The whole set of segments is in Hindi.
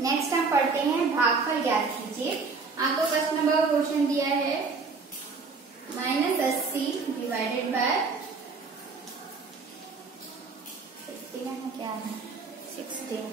नेक्स्ट हम पढ़ते हैं भागफल ज्ञात कीजिए। आपको फर्स्ट नंबर का क्वेश्चन दिया है -80 डिवाइडेड बाय 16 क्या है 16।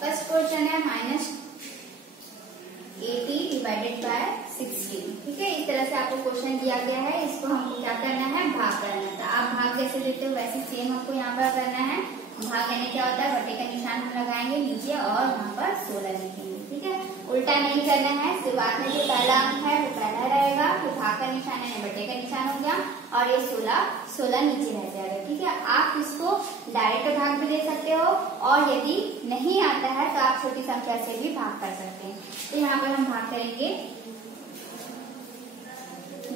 फर्स्ट क्वेश्चन है -80 डिवाइडेड बाय 16। ठीक है, इस तरह से आपको क्वेश्चन दिया गया है, इसको हमको क्या करना है, भाग करना है। तो आप भाग जैसे देते हो वैसे सेम हमको यहाँ पर करना है। भाग यानी क्या होता है, बटे का निशान हम लगाएंगे नीचे और वहाँ पर 16 लिखेंगे। ठीक है, उल्टा नहीं करना है। शुरुआत में जो पहला अंक है वो पहला रहेगा, फिर भाग का निशान है बटे का निशान हो गया और ये 16 नीचे रह जाएगा। ठीक है, आप इसको डायरेक्ट भाग भी दे सकते हो और यदि नहीं आता है तो आप छोटी संख्या से भी भाग कर सकते हैं। तो यहाँ पर हम भाग करेंगे।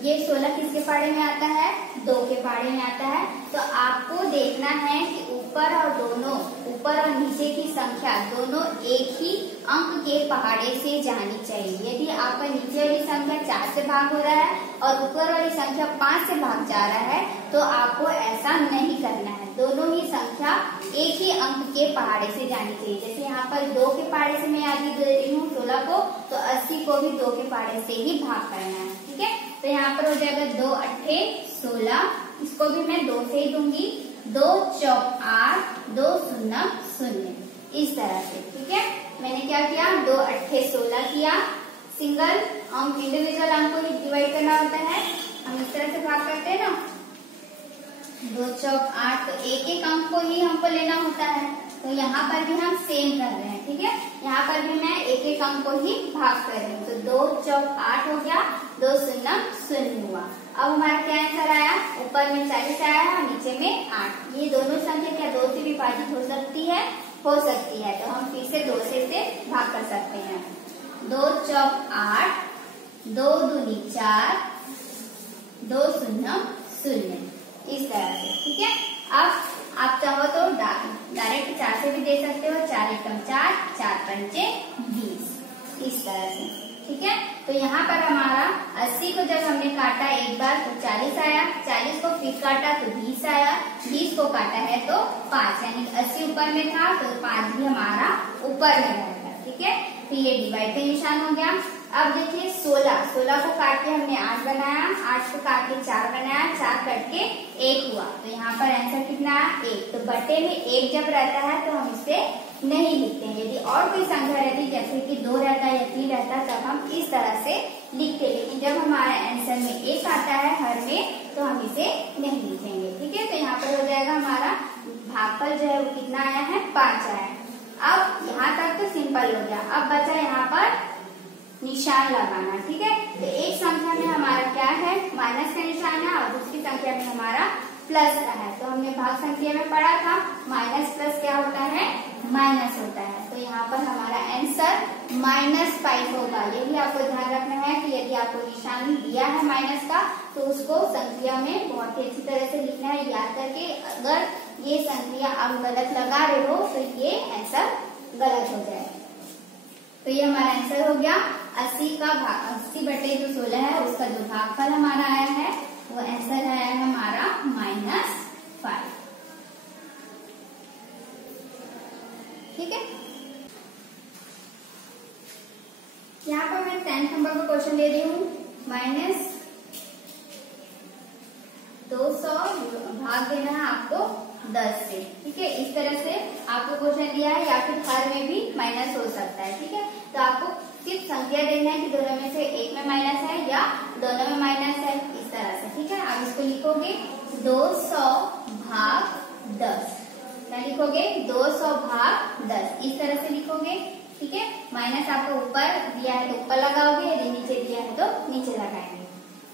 ये 16 किसके पाड़े में आता है, 2 के पाड़े में आता है। तो आपको देखना है कि ऊपर और नीचे की संख्या दोनों एक ही अंक के पहाड़े से जानी चाहिए। यदि आपका नीचे वाली संख्या 4 से भाग हो रहा है और ऊपर वाली संख्या 5 से भाग जा रहा है तो आपको ऐसा नहीं करना है। दोनों ही संख्या एक ही अंक के पहाड़े से जानी चाहिए। जैसे यहाँ पर 2 के पहाड़े से मैं आगे दे रही हूँ 16 को, तो 80 को भी 2 के पहाड़े से ही भाग करना है। ठीक है, तो यहाँ पर हो जाएगा 2 अट्ठे 16, इसको भी मैं 2 से ही दूंगी। 2 चौक 8, 2 शून्य 0, इस तरह से। ठीक है, मैंने क्या किया, 2 अट्ठे 16 किया। सिंगल अंक इंडिविजुअल अंक को ही डिवाइड करना होता है, हम इस तरह से भाग करते हैं ना। 2 चौक 8, तो एक एक अंक को ही हमको लेना होता है। तो यहाँ पर भी हम सेम कर रहे हैं। ठीक है, यहाँ पर भी मैं एक एक अंक को ही भाग कर रही हूँ। तो 2 चौक 8 हो गया, 2 शून्य 0 हुआ। अब हमारा क्या आंसर आया, ऊपर में 40 आया और नीचे में 8। ये दोनों संख्या क्या 2 से विभाजित हो सकती है, तो हम फिर से 2 से भाग कर सकते हैं। 2 चौक 8, 2 दूनी 4, 2 शून्य 0, इस तरह से। ठीक है, अब आप चाहो तो डायरेक्ट 4 से भी दे सकते हो। 4 एकम 4, 4 पंचे 20, इस तरह से। ठीक है, तो यहाँ पर हमारा 80 को जब हमने काटा एक बार तो 40 आया, 40 को फिर काटा तो 20 आया, 20 को काटा है तो 5, यानी 80 ऊपर में था तो 5 भी हमारा ऊपर में रहेगा। ठीक है, तो ये डिवाइड का निशान हो गया। अब देखिए 16 को काट के हमने 8 बनाया, 8 को काट के 4 बनाया, 4 कट के 1 हुआ। तो यहाँ पर आंसर कितना है, 1। तो बटे में 1 जब रहता है तो हम इसे नहीं लिखते हैं। यदि और कोई संख्या रहती जैसे कि 2 रहता या 3 रहता तब हम इस तरह से लिखते, लेकिन जब हमारे आंसर में 1 आता है हर में तो हम इसे नहीं लिखेंगे। ठीक है, तो यहाँ पर हो जाएगा हमारा भागफल जो है वो कितना आया है, 5 आया। अब यहाँ तक तो सिंपल हो गया। अब बचा यहाँ पर निशान लगाना। ठीक है, तो एक संख्या में हमारा क्या है, माइनस का निशान है और दूसरी संख्या में हमारा प्लस का है। तो हमने भाग संख्या में पढ़ा था माइनस प्लस क्या होता है, माइनस होता है। तो यहाँ पर हमारा आंसर -5 होगा। ये भी आपको ध्यान रखना है कि यदि आपको निशान दिया है माइनस का तो उसको संख्या में बहुत ही अच्छी तरह से लिखना है, याद करके। अगर ये संख्या आप गलत लगा रहे हो तो ये आंसर गलत हो जाएगा। तो ये हमारा आंसर हो गया 80 बटे जो 16 है उसका जो भागफल हमारा आया है वो आंसर आया है हमारा -5। ठीक है, यहाँ पर मैं 10 नंबर का क्वेश्चन ले रही हूँ। -200 भाग देना है आपको 10 से। ठीक है, इस तरह से आपको क्वेश्चन दिया है, या फिर हर में भी माइनस हो सकता है। ठीक है, तो आपको सिर्फ संख्या देना है कि दोनों में से एक में माइनस है या दोनों में माइनस है, इस तरह से। ठीक है, आप इसको लिखोगे 200 भाग 10। क्या लिखोगे, 200 भाग 10, इस तरह से लिखोगे। ठीक है, माइनस आपको ऊपर दिया है तो ऊपर लगाओगे, यदि नीचे दिया है तो नीचे लगाएंगे।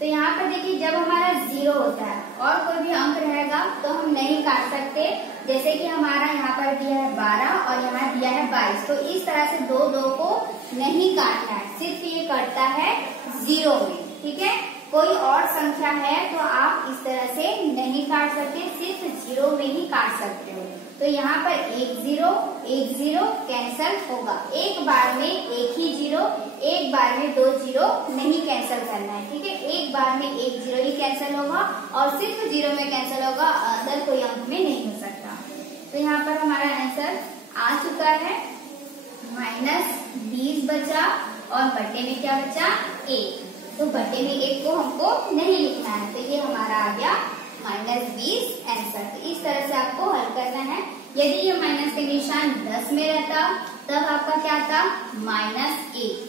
तो यहाँ पर देखिए जब हमारा 0 होता है और कोई भी अंक रहेगा तो हम नहीं काट सकते। जैसे कि हमारा यहाँ पर दिया है 12 और यहाँ दिया है 22, तो इस तरह से 2 को नहीं काटना है, सिर्फ ये कटता है 0 में। ठीक है, कोई और संख्या है तो आप इस तरह से नहीं काट सकते, सिर्फ 0 में ही काट सकते हो। तो यहाँ पर 1 0 कैंसल होगा। एक बार में एक ही 0, एक बार में 2 0 नहीं कैंसल करना है। ठीक है, एक बार में 1 0 ही कैंसल होगा और सिर्फ 0 में कैंसल होगा, अदर कोई अंक में नहीं हो सकता। तो यहाँ पर हमारा आंसर आ चुका है, -20 बचा और बटे में क्या बचा 1। तो बटे में 1 को हमको नहीं लिखना है, तो ये हमारा आ गया -20 आंसर। तो इस तरह से आपको हल करना है। यदि ये माइनस का निशान 10 में रहता तब आपका क्या आता -1।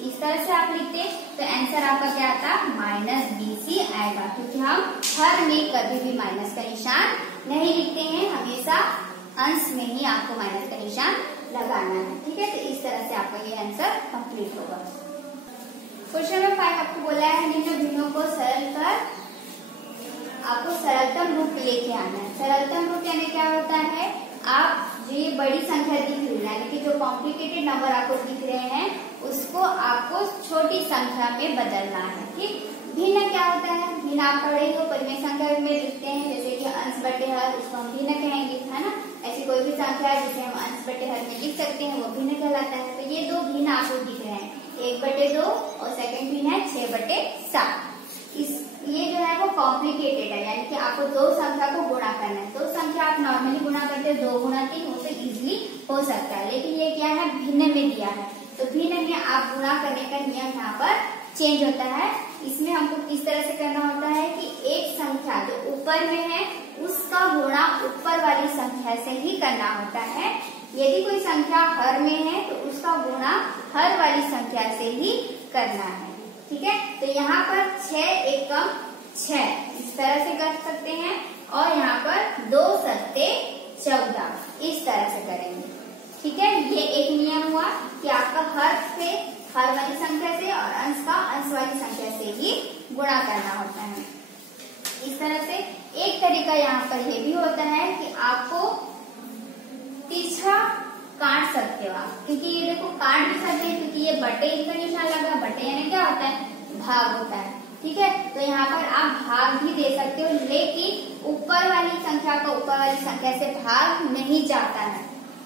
इस तरह से आप लिखते तो आंसर आपका क्या आता -20 ही आएगा, क्योंकि हम हर में कभी भी माइनस का निशान नहीं लिखते हैं, हमेशा अंश में ही आपको माइनस का निशान लगाना है। ठीक है, तो इस तरह से आपका ये आंसर कंप्लीट होगा। क्वेश्चन नंबर 5 आपको बोला है निम्न भिन्नों को सरल कर आपको सरलतम रूप लेके आना है। सरलतम रूप यानी क्या होता है, आप जो ये बड़ी संख्या दिख रही है यानी कि जो कॉम्प्लिकेटेड नंबर आपको दिख रहे हैं उसको आपको छोटी संख्या में बदलना है। ठीक, भिन्न क्या होता है, भिन्न आप पढ़े तो परिमेय संख्या में लिखते हैं, जैसे कि अंश बटे हर, उसको हम भिन्न कहेंगे, है ना। ऐसी कोई भी संख्या है जिसे हम अंश बटे हर में लिख सकते हैं, वो भिन्न कहलाता है। तो ये दो भिन्न आपको दिख रहे हैं, 1/2 और सेकंड भिन्न है 6/7। ये जो है वो कॉम्प्लिकेटेड है, यानी कि आपको दो संख्या को गुणा करना है। दो संख्या आप नॉर्मली गुणा करते हैं 2 गुणा 3, उससे इजिली हो सकता है, लेकिन ये क्या है भिन्न में दिया है। तो भिन्न में आप गुणा करने का नियम यहाँ पर चेंज होता है। इसमें हमको किस तरह से करना होता है कि एक संख्या जो ऊपर में है उसका गुणा ऊपर वाली संख्या से ही करना होता है। यदि कोई संख्या हर में है तो उसका गुणा हर वाली संख्या से ही करना है। ठीक है, तो यहाँ पर 6 एकम 6 इस तरह से कर सकते हैं, और यहाँ पर 2 सत्ते 14 इस तरह से करेंगे। ठीक है, ये एक नियम हुआ कि आपका हर से हर वाली संख्या से और अंश का अंश वाली संख्या से ही गुणा करना होता है। इस तरह से एक तरीका यहाँ पर यह भी होता है कि आपको तिरछा काट सकते हो आप, क्योंकि ये देखो काट भी सकते हैं, क्योंकि ये बटे का निशान लगा, बटे यानी क्या होता है भाग होता है। ठीक है, तो यहाँ पर आप भाग भी दे सकते हो, लेकिन ऊपर वाली संख्या का ऊपर वाली संख्या से भाग नहीं जाता है।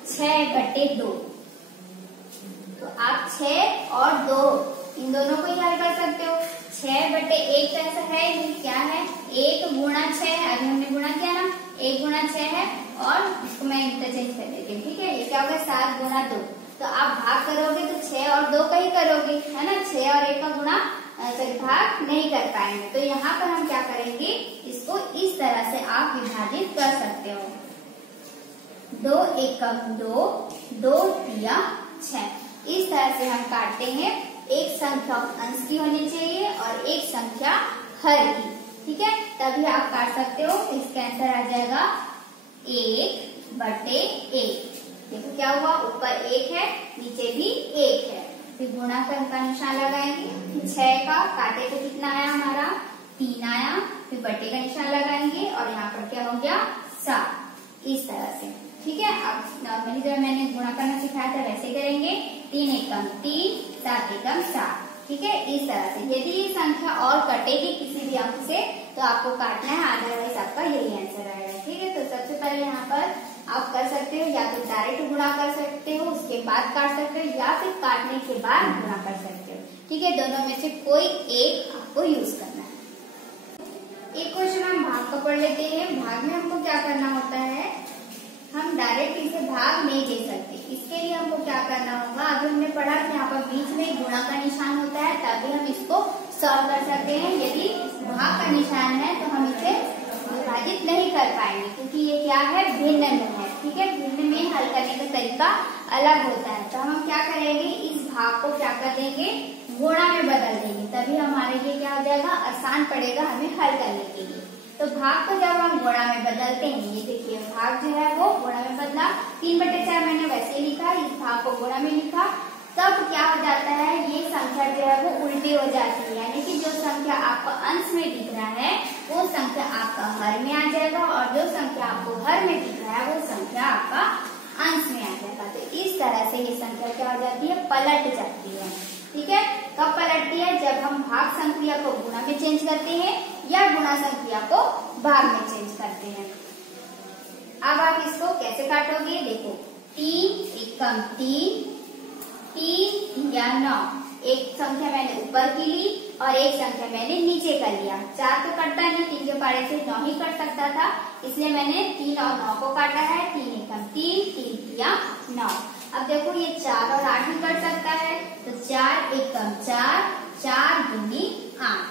6/2, तो आप 6 और 2 इन दोनों को ही हल कर सकते हो। 6/1 कैसा है, ये क्या है 1 गुणा 6, अभी हमने गुणा किया ना, 1 गुणा 6 है, और इसको मैं इंटरचेंज कर देती हूँ। ठीक है, ये क्या होगा 7 गुणा 2, तो आप भाग करोगे तो 6 और 2 का ही करोगे, है ना। 6 और 1 का गुणा भाग नहीं कर पाएंगे, तो यहाँ पर हम क्या करेंगे, इसको इस तरह से आप विभाजित कर सकते हो। 2 एकम 2, 2 तिया 6, इस तरह से हम काटते हैं। एक संख्या अंश की होनी चाहिए और एक संख्या हर की। ठीक है, तभी आप काट सकते हो। इसका आंसर आ जाएगा 1/1। देखो क्या हुआ, ऊपर 1 है, नीचे भी 1 है, फिर गुणा का निशान लगाएंगे। 6 का काटे तो कितना आया हमारा 3 आया, फिर बटे का निशान लगाएंगे और यहाँ पर क्या हो गया 7, इस तरह से। ठीक है, अब नॉर्मली जब मैंने गुणा करना सिखाया था वैसे करेंगे। 3 एकम 3, 7 एकम 7। ठीक है, इस तरह से। यदि ये संख्या और कटेगी किसी भी अंक से तो आपको काटना है, अदरवाइज आपका यही आंसर आएगा। ठीक है, तो सबसे पहले यहाँ पर आप कर सकते हो, या तो डायरेक्ट गुणा कर सकते हो उसके बाद काट सकते हो, या फिर काटने के बाद गुणा कर सकते हो। ठीक है, दोनों में से कोई एक आपको यूज करना है। एक क्वेश्चन हम भाग का पढ़ लेते हैं। भाग में हमको क्या करना होता है, हम डायरेक्ट इसे भाग नहीं दे सकते, इसके लिए हमको क्या करना होगा, अभी हमने पढ़ा कि यहाँ पर बीच में गुणा का निशान होता है, तभी हम इसको सॉल्व कर सकते हैं। यदि भाग का निशान है तो हम इसे विभाजित नहीं कर पाएंगे, क्योंकि ये क्या है भिन्न में है। ठीक है, भिन्न में हल करने का तरीका अलग होता है। तो हम क्या करेंगे, इस भाग को क्या कर देंगे गुणा में बदल देंगे, तभी हमारे लिए क्या हो जाएगा आसान पड़ेगा हमें हल करने के लिए। तो भाग को जब हम गुणा में बदलते हैं, ये देखिए भाग जो है वो गुणा में बदला, 3/4 मैंने वैसे लिखा, इस भाग को गुणा में लिखा, तब क्या हो जाता है ये संख्या जो है वो उल्टी हो जाती है, यानी कि जो संख्या आपको अंश में दिख रहा है वो संख्या आपका हर में आ जाएगा, और जो संख्या आपको हर में दिख रहा है वो संख्या आपका अंश में आ जाएगा। तो इस तरह से ये संख्या क्या हो जाती है पलट जाती है। ठीक है, कब पलटती है, जब हम भाग संख्या को गुणा में चेंज करते हैं या गुणा संख्या को भाग में चेंज करते हैं। अब आप इसको कैसे काटोगे, देखो 3 एकम 3, 3 या 9, एक संख्या मैंने ऊपर की ली और एक संख्या मैंने नीचे कर लिया। 4 तो कटता नहीं, 3 के पाड़े से 9 ही कट सकता था, इसलिए मैंने 3 और 9 को काटा है। 3 एकम 3, 3 तिया 9। अब देखो ये 4 और 8 ही कट सकता है, तो 4 एकम 4, 4 दूनी 8,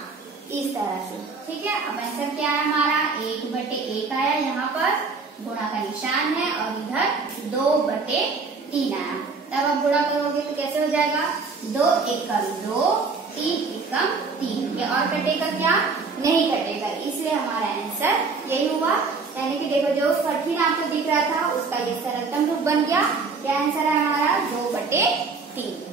इस तरह से। ठीक है, अब आंसर क्या है हमारा 1/1 आया, यहाँ पर गुणा का निशान है और इधर 2/3 आया। तब आप गुणा करोगे तो कैसे हो जाएगा 2 एकम 2, 3 एकम 3। ये और कटेगा क्या? नहीं कटेगा, इसलिए हमारा आंसर यही हुआ। यानी कि देखो जो कठिन आपको दिख रहा था उसका ये सरलतम रूप बन गया। क्या आंसर है हमारा 2/3।